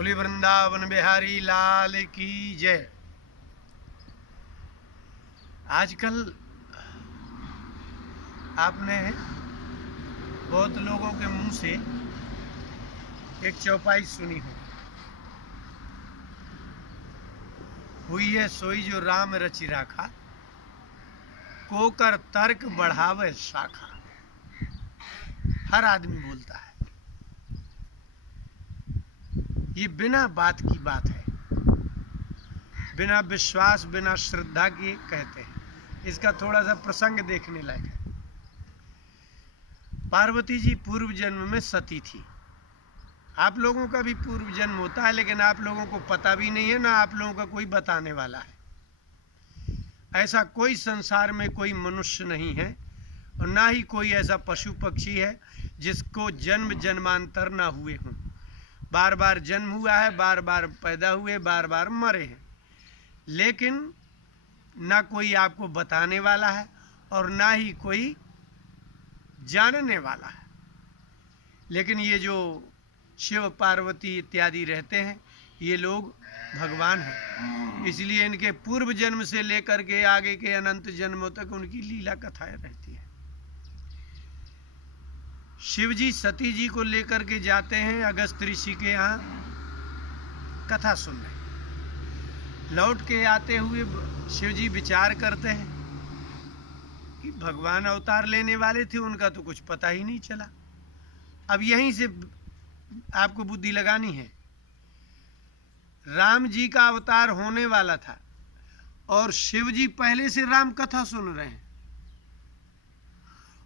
बोली वृंदावन बिहारी लाल की जय। आजकल आपने बहुत लोगों के मुंह से एक चौपाई सुनी हो, हुई है सोई जो राम रचि राखा, कोकर तर्क बढ़ावे शाखा। हर आदमी बोलता है, ये बिना बात की बात है, बिना विश्वास बिना श्रद्धा के कहते हैं। इसका थोड़ा सा प्रसंग देखने लायक है। पार्वती जी पूर्व जन्म में सती थी। आप लोगों का भी पूर्व जन्म होता है, लेकिन आप लोगों को पता भी नहीं है, ना आप लोगों का कोई बताने वाला है। ऐसा कोई संसार में कोई मनुष्य नहीं है और ना ही कोई ऐसा पशु पक्षी है जिसको जन्म जन्मांतर ना हुए हों। बार बार जन्म हुआ है, बार बार पैदा हुए, बार बार मरे हैं, लेकिन ना कोई आपको बताने वाला है और ना ही कोई जानने वाला है। लेकिन ये जो शिव पार्वती इत्यादि रहते हैं, ये लोग भगवान हैं, इसलिए इनके पूर्व जन्म से लेकर के आगे के अनंत जन्मों तक उनकी लीला कथाएं रहती है। शिव जी सती जी को लेकर के जाते हैं अगस्त ऋषि के यहाँ कथा सुनने। लौट के आते हुए शिव जी विचार करते हैं कि भगवान अवतार लेने वाले थे, उनका तो कुछ पता ही नहीं चला। अब यहीं से आपको बुद्धि लगानी है। राम जी का अवतार होने वाला था और शिव जी पहले से राम कथा सुन रहे हैं,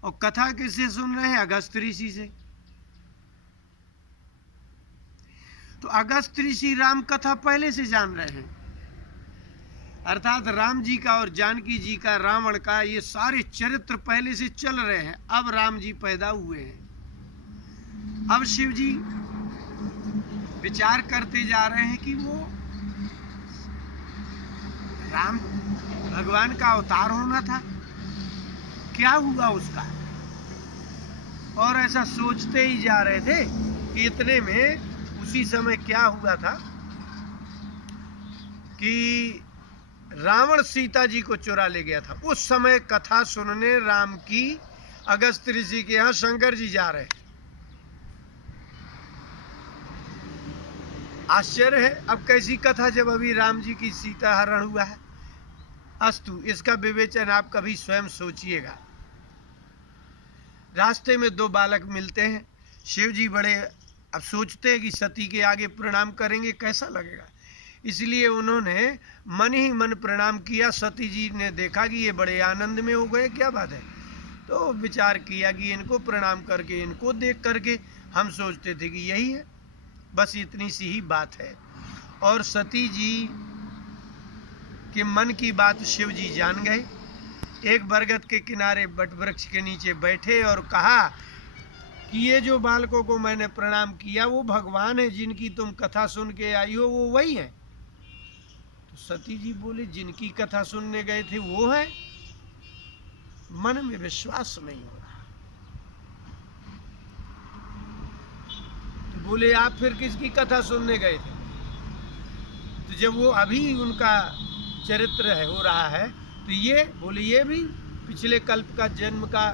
और कथा किससे सुन रहे हैं? अगस्त ऋषि से। तो अगस्त ऋषि राम कथा पहले से जान रहे हैं, अर्थात राम जी का और जानकी जी का, रावण का, ये सारे चरित्र पहले से चल रहे हैं। अब राम जी पैदा हुए हैं, अब शिव जी विचार करते जा रहे हैं कि वो राम भगवान का अवतार होना था, क्या हुआ उसका। और ऐसा सोचते ही जा रहे थे कि इतने में उसी समय क्या हुआ था कि रावण सीता जी को चुरा ले गया था। उस समय कथा सुनने राम की अगस्त ऋषि के यहाँ शंकर जी जा रहे हैं। आश्चर्य है, अब कैसी कथा जब अभी राम जी की सीता हरण हुआ है। अस्तु, इसका विवेचन आप कभी स्वयं सोचिएगा। रास्ते में दो बालक मिलते हैं। शिव जी बड़े अब सोचते हैं कि सती के आगे प्रणाम करेंगे कैसा लगेगा, इसलिए उन्होंने मन ही मन प्रणाम किया। सती जी ने देखा कि ये बड़े आनंद में हो गए, क्या बात है, तो विचार किया कि इनको प्रणाम करके, इनको देख करके हम सोचते थे कि यही है, बस इतनी सी ही बात है। और सती जी के मन की बात शिव जी जान गए। एक बरगद के किनारे बट वृक्ष के नीचे बैठे और कहा कि ये जो बालकों को मैंने प्रणाम किया वो भगवान है, जिनकी तुम कथा सुन के आई हो वो वही है। तो सती जी बोले, जिनकी कथा सुनने गए थे वो है? मन में विश्वास नहीं हो रहा। तो बोले, आप फिर किसकी कथा सुनने गए थे? तो जब वो अभी उनका चरित्र है हो रहा है, तो ये बोले, ये भी पिछले कल्प का जन्म का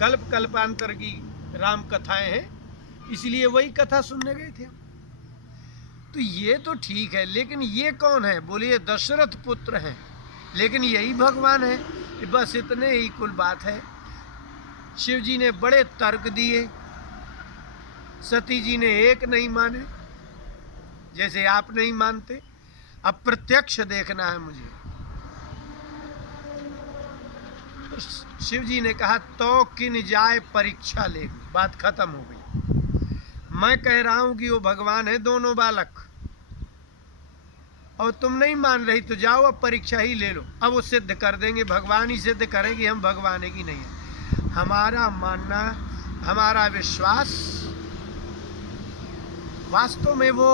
कल्प कल्पांतर की राम कथाएं हैं, इसलिए वही कथा सुनने गए थे। तो ये तो ठीक है, लेकिन ये कौन है? बोले, ये दशरथ पुत्र हैं, लेकिन यही भगवान है। बस इतने ही कुल बात है। शिव जी ने बड़े तर्क दिए, सती जी ने एक नहीं माने, जैसे आप नहीं मानते। अब प्रत्यक्ष देखना है मुझे। तो शिव जी ने कहा, तो किन जाए परीक्षा ले। बात खत्म हो गई। मैं कह रहा हूं कि वो भगवान है, दोनों बालक, और तुम नहीं मान रही, तो जाओ अब परीक्षा ही ले लो। अब वो सिद्ध कर देंगे, भगवान ही सिद्ध करेंगे हम भगवान है कि नहीं है। हमारा मानना, हमारा विश्वास, वास्तव में वो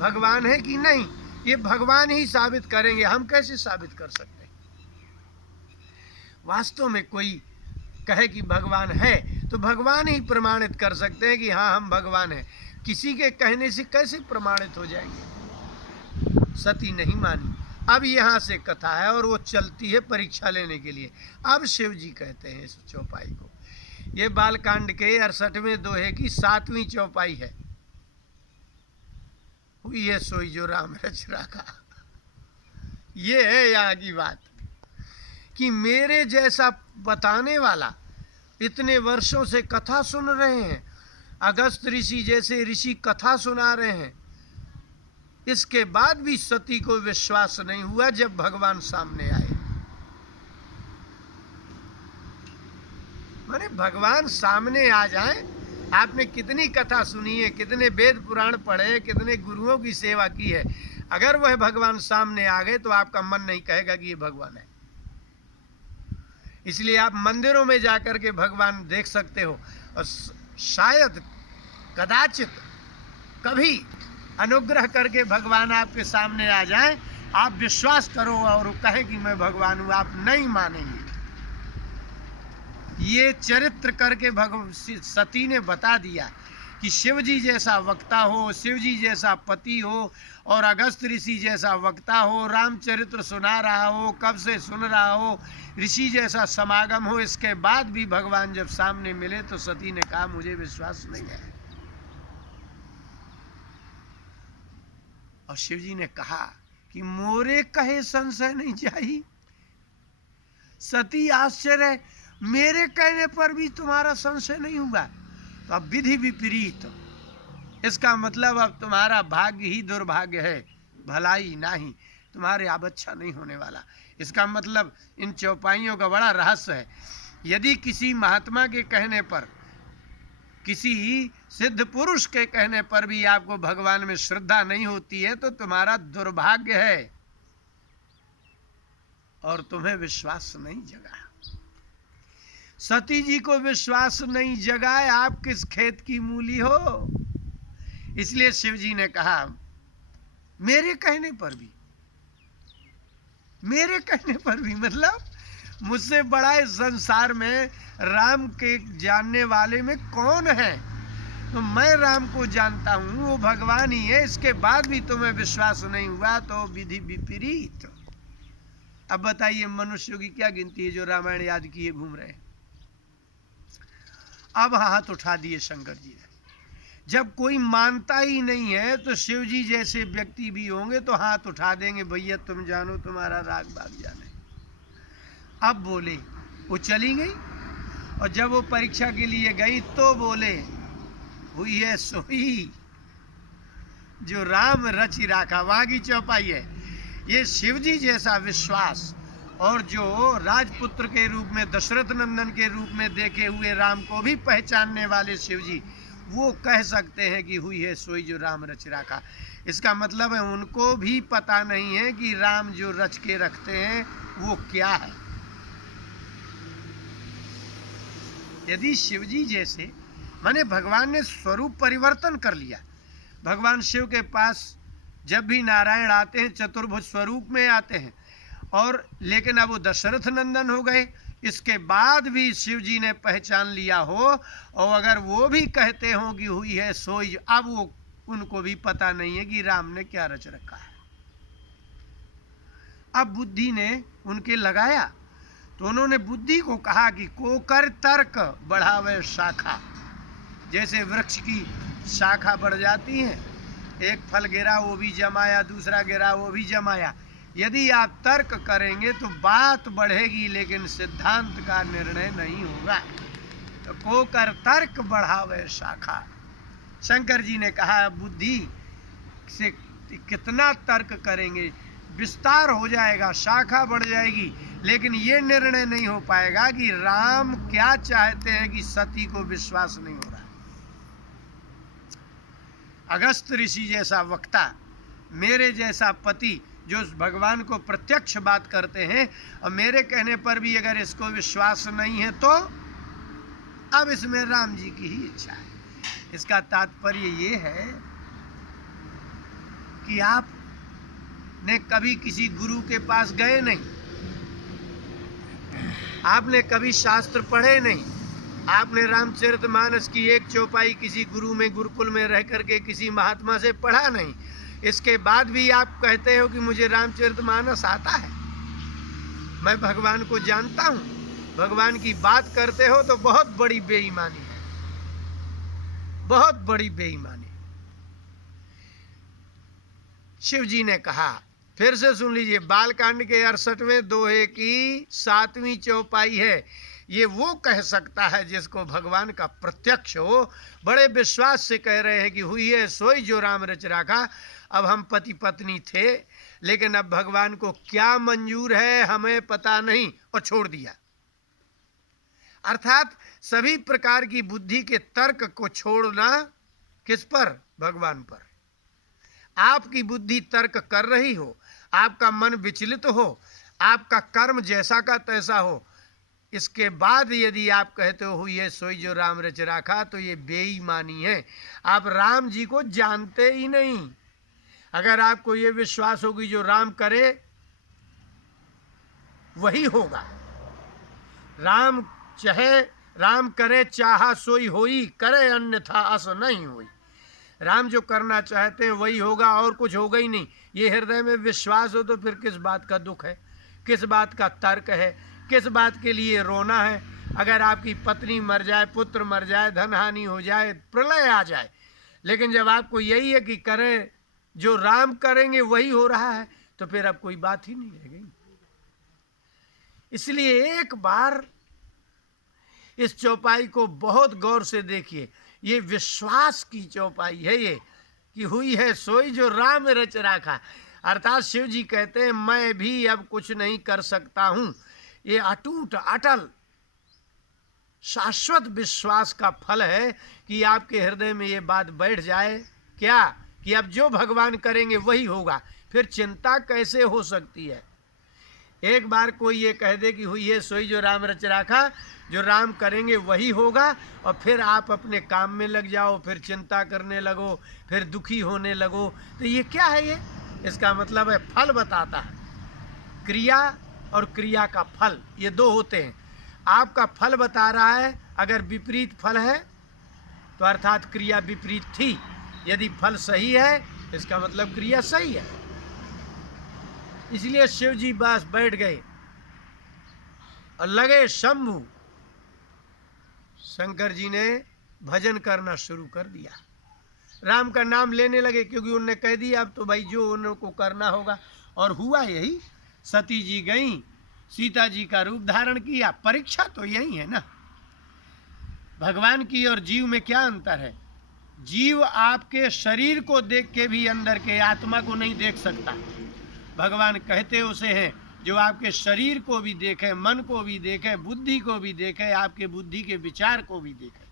भगवान है कि नहीं, ये भगवान ही साबित करेंगे। हम कैसे साबित कर सकते हैं? वास्तव में कोई कहे कि भगवान है तो भगवान ही प्रमाणित कर सकते हैं कि हाँ हम भगवान हैं। किसी के कहने से कैसे प्रमाणित हो जाएंगे। सती नहीं मानी। अब यहाँ से कथा है और वो चलती है परीक्षा लेने के लिए। अब शिव जी कहते हैं इस चौपाई को, ये बालकांड के 68वें दोहे की 7वीं चौपाई है। हुई है सोई जो राम रच राखा। ये है यहाँ की बात कि मेरे जैसा बताने वाला, इतने वर्षों से कथा सुन रहे हैं, अगस्त ऋषि जैसे ऋषि कथा सुना रहे हैं, इसके बाद भी सती को विश्वास नहीं हुआ जब भगवान सामने आए। माने भगवान सामने आ जाए। आपने कितनी कथा सुनी है, कितने वेद पुराण पढ़े, कितने गुरुओं की सेवा की है, अगर वह भगवान सामने आ गए तो आपका मन नहीं कहेगा कि ये भगवान है। इसलिए आप मंदिरों में जाकर के भगवान देख सकते हो, और शायद कदाचित कभी अनुग्रह करके भगवान आपके सामने आ जाएं, आप विश्वास करो और वो कहे कि मैं भगवान हूं, आप नहीं मानेंगे। ये चरित्र करके सती ने बता दिया कि शिव जी जैसा वक्ता हो, शिव जी जैसा पति हो, और अगस्त ऋषि जैसा वक्ता हो, रामचरित्र सुना रहा हो, कब से सुन रहा हो, ऋषि जैसा समागम हो, इसके बाद भी भगवान जब सामने मिले तो सती ने कहा मुझे विश्वास नहीं है। और शिव जी ने कहा कि मोरे कहे संशय नहीं चाहिए। सती आश्चर्य, मेरे कहने पर भी तुम्हारा संशय नहीं हुआ, तो अब विधि विपरीत, इसका मतलब अब तुम्हारा भाग्य ही दुर्भाग्य है, भलाई नहीं, तुम्हारे अब अच्छा नहीं होने वाला। इसका मतलब इन चौपाइयों का बड़ा रहस्य है। यदि किसी महात्मा के कहने पर, किसी सिद्ध पुरुष के कहने पर भी आपको भगवान में श्रद्धा नहीं होती है तो तुम्हारा दुर्भाग्य है और तुम्हें विश्वास नहीं जगा। सती जी को विश्वास नहीं जगाए, आप किस खेत की मूली हो। इसलिए शिव जी ने कहा मेरे कहने पर भी, मेरे कहने पर भी मतलब मुझसे बड़ा इस संसार में राम के जानने वाले में कौन है। तो मैं राम को जानता हूं, वो भगवान ही है, इसके बाद भी तुम्हें विश्वास नहीं हुआ तो विधि विपरीत। अब बताइए मनुष्यों की क्या गिनती है जो रामायण याद किए घूम रहे हैं। अब हाथ उठा दिए शंकर जी ने। जब कोई मानता ही नहीं है तो शिव जी जैसे व्यक्ति भी होंगे तो हाथ उठा देंगे, भैया तुम जानो तुम्हारा राग बाग जाने। अब बोले, वो चली गई और जब वो परीक्षा के लिए गई तो बोले हुई है सोई जो राम रचि राखा। वहां की चौपाई है। ये शिव जी जैसा विश्वास और जो राजपुत्र के रूप में, दशरथ नंदन के रूप में देखे हुए राम को भी पहचानने वाले शिव जी, वो कह सकते हैं कि हुई है सोई जो राम रच राखा। इसका मतलब है उनको भी पता नहीं है कि राम जो रच के रखते हैं वो क्या है। यदि शिव जी जैसे, माने भगवान ने स्वरूप परिवर्तन कर लिया। भगवान शिव के पास जब भी नारायण आते हैं चतुर्भुज स्वरूप में आते हैं, और लेकिन अब वो दशरथ नंदन हो गए, इसके बाद भी शिव जी ने पहचान लिया हो, और अगर वो भी कहते हो कि हुई है सोई, अब वो उनको भी पता नहीं है कि राम ने क्या रच रखा है। अब बुद्धि ने उनके लगाया तो उन्होंने बुद्धि को कहा कि को कर तर्क बढ़ावे शाखा। जैसे वृक्ष की शाखा बढ़ जाती है, एक फल गिरा वो भी जमाया, दूसरा गिरा वो भी जमाया। यदि आप तर्क करेंगे तो बात बढ़ेगी लेकिन सिद्धांत का निर्णय नहीं होगा। तो को कर तर्क बढ़ावे शाखा। शंकर जी ने कहा बुद्धि से कितना तर्क करेंगे, विस्तार हो जाएगा, शाखा बढ़ जाएगी, लेकिन ये निर्णय नहीं हो पाएगा कि राम क्या चाहते हैं कि सती को विश्वास नहीं हो रहा। अगस्त ऋषि जैसा वक्ता, मेरे जैसा पति जो भगवान को प्रत्यक्ष बात करते हैं, और मेरे कहने पर भी अगर इसको विश्वास नहीं है तो अब इसमें राम जी की ही इच्छा है। इसका तात्पर्य ये है कि आप ने कभी किसी गुरु के पास गए नहीं, आपने कभी शास्त्र पढ़े नहीं, आपने रामचरितमानस की एक चौपाई किसी गुरु में गुरुकुल में रह करके किसी महात्मा से पढ़ा नहीं, इसके बाद भी आप कहते हो कि मुझे रामचरितमानस आता है, मैं भगवान को जानता हूँ, भगवान की बात करते हो तो बहुत बड़ी बेईमानी है, बहुत बड़ी बेईमानी। शिव जी ने कहा, फिर से सुन लीजिए, बालकांड के 68वें दोहे की 7वीं चौपाई है। ये वो कह सकता है जिसको भगवान का प्रत्यक्ष हो। बड़े विश्वास से कह रहे हैं कि हुई है सोई जो राम रच राखा। अब हम पति पत्नी थे, लेकिन अब भगवान को क्या मंजूर है हमें पता नहीं, और छोड़ दिया। अर्थात सभी प्रकार की बुद्धि के तर्क को छोड़ना किस पर? भगवान पर। आपकी बुद्धि तर्क कर रही हो, आपका मन विचलित हो, आपका कर्म जैसा का तैसा हो, इसके बाद यदि आप कहते हो हुई है सोई जो राम रच राखा, तो ये बेईमानी है। आप राम जी को जानते ही नहीं। अगर आपको ये विश्वास होगी जो राम करे वही होगा, राम करे चाहा सोई होई, करे अन्यथा अस नहीं होई। राम जो करना चाहते हैं वही होगा, और कुछ होगा ही नहीं। ये हृदय में विश्वास हो तो फिर किस बात का दुख है, किस बात का तर्क है, किस बात के लिए रोना है? अगर आपकी पत्नी मर जाए, पुत्र मर जाए, धन हानि हो जाए, प्रलय आ जाए, लेकिन जब आपको यही है कि करें जो राम करेंगे वही हो रहा है, तो फिर अब कोई बात ही नहीं रह गई। इसलिए एक बार इस चौपाई को बहुत गौर से देखिए। ये विश्वास की चौपाई है ये, कि हुई है सोई जो राम रच राखा। अर्थात शिव जी कहते हैं मैं भी अब कुछ नहीं कर सकता हूं। ये अटूट अटल शाश्वत विश्वास का फल है कि आपके हृदय में ये बात बैठ जाए, क्या कि अब जो भगवान करेंगे वही होगा। फिर चिंता कैसे हो सकती है? एक बार कोई ये कह दे कि हुई है सोई जो राम रच राखा, जो राम करेंगे वही होगा, और फिर आप अपने काम में लग जाओ, फिर चिंता करने लगो, फिर दुखी होने लगो, तो ये क्या है? ये इसका मतलब है फल बताता है। क्रिया और क्रिया का फल, ये दो होते हैं। आपका फल बता रहा है, अगर विपरीत फल है तो अर्थात क्रिया विपरीत थी। यदि फल सही है इसका मतलब क्रिया सही है। इसलिए शिव जी बस बैठ गए और लगे शंभु। शंकर जी ने भजन करना शुरू कर दिया, राम का नाम लेने लगे, क्योंकि उन्होंने कह दिया अब तो भाई जो उनको करना होगा। और हुआ यही, सती जी गईं, सीता जी का रूप धारण किया। परीक्षा तो यही है ना, भगवान की और जीव में क्या अंतर है? जीव आपके शरीर को देख के भी अंदर के आत्मा को नहीं देख सकता। भगवान कहते उसे हैं जो आपके शरीर को भी देखे, मन को भी देखे, बुद्धि को भी देखे, आपके बुद्धि के विचार को भी देखे।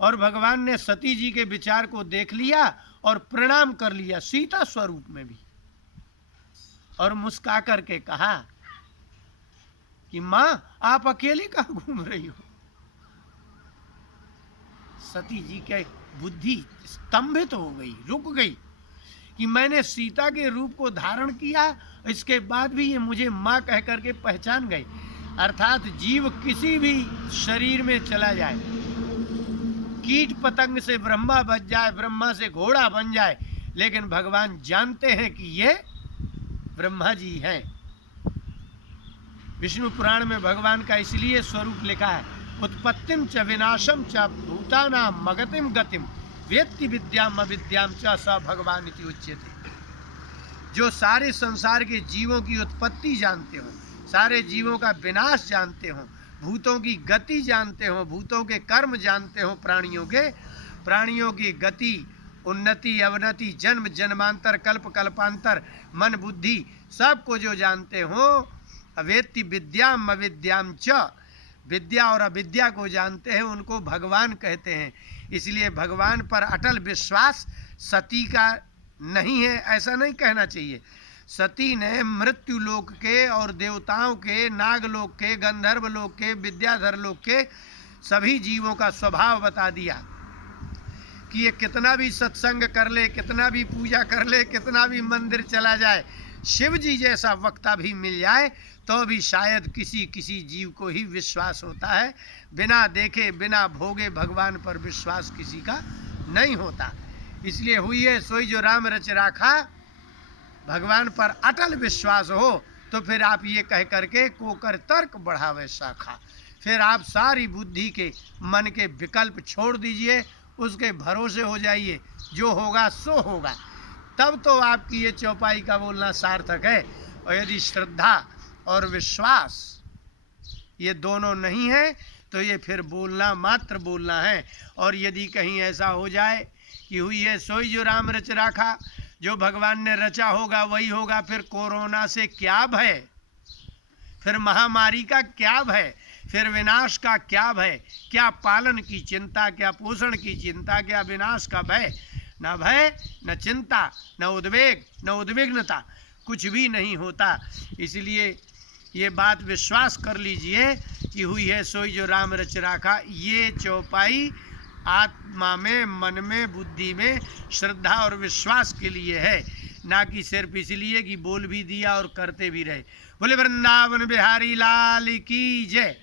और भगवान ने सती जी के विचार को देख लिया और प्रणाम कर लिया सीता स्वरूप में भी, और मुस्का करके कहा कि मां आप अकेली कहाँ घूम रही हो? सती जी के बुद्धि स्तंभित हो गई, रुक गई कि मैंने सीता के रूप को धारण किया, इसके बाद भी ये मुझे मां कह करके पहचान गई। अर्थात जीव किसी भी शरीर में चला जाए, कीट पतंग से ब्रह्मा बन जाए, ब्रह्मा से घोड़ा बन जाए, लेकिन भगवान जानते हैं कि ये ब्रह्मा जी हैं। विष्णु पुराण में भगवान का इसलिए स्वरूप लिखा है, उत्पत्तिम च विनाशम च भूतानां मगतिम गतिम वेत्ति विद्याम अविद्याम च स भगवान इति उच्यते। जो सारे संसार के जीवों की उत्पत्ति जानते हो, सारे जीवों का विनाश जानते हो, भूतों की गति जानते हो, भूतों के कर्म जानते हो, प्राणियों की गति, उन्नति अवनति, जन्म जन्मांतर, कल्प कल्पांतर, मन बुद्धि, सबको जो जानते हो, अवेत्ति विद्याम अविद्याम च, विद्या और अविद्या को जानते हैं, उनको भगवान कहते हैं। इसलिए भगवान पर अटल विश्वास सती का नहीं है, ऐसा नहीं कहना चाहिए। सती ने मृत्यु लोक के और देवताओं के, नागलोक के, गंधर्व लोक के, विद्याधर लोक के सभी जीवों का स्वभाव बता दिया कि ये कितना भी सत्संग कर ले, कितना भी पूजा कर ले, कितना भी मंदिर चला जाए, शिव जी जैसा वक्ता भी मिल जाए तो भी शायद किसी किसी जीव को ही विश्वास होता है। बिना देखे बिना भोगे भगवान पर विश्वास किसी का नहीं होता। इसलिए हुई है सोई जो राम रच राखा, भगवान पर अटल विश्वास हो तो फिर आप ये कह करके कोकर तर्क बढ़ावे शाखा। फिर आप सारी बुद्धि के मन के विकल्प छोड़ दीजिए, उसके भरोसे हो जाइए, जो होगा सो होगा। तब तो आपकी ये चौपाई का बोलना सार्थक है। और यदि श्रद्धा और विश्वास ये दोनों नहीं है तो ये फिर बोलना मात्र बोलना है। और यदि कहीं ऐसा हो जाए कि हुई है सोई जो राम रच राखा, जो भगवान ने रचा होगा वही होगा, फिर कोरोना से क्या भय, फिर महामारी का क्या भय, फिर विनाश का क्या भय, क्या पालन की चिंता, क्या पोषण की चिंता, क्या विनाश का भय। न भय न चिंता न उद्वेग न उद्विग्नता, कुछ भी नहीं होता। इसलिए ये बात विश्वास कर लीजिए कि हुई है सोई जो राम रच राखा। ये चौपाई आत्मा में, मन में, बुद्धि में श्रद्धा और विश्वास के लिए है, ना कि सिर्फ इसलिए कि बोल भी दिया और करते भी रहे। बोले वृंदावन बिहारी लाल की जय।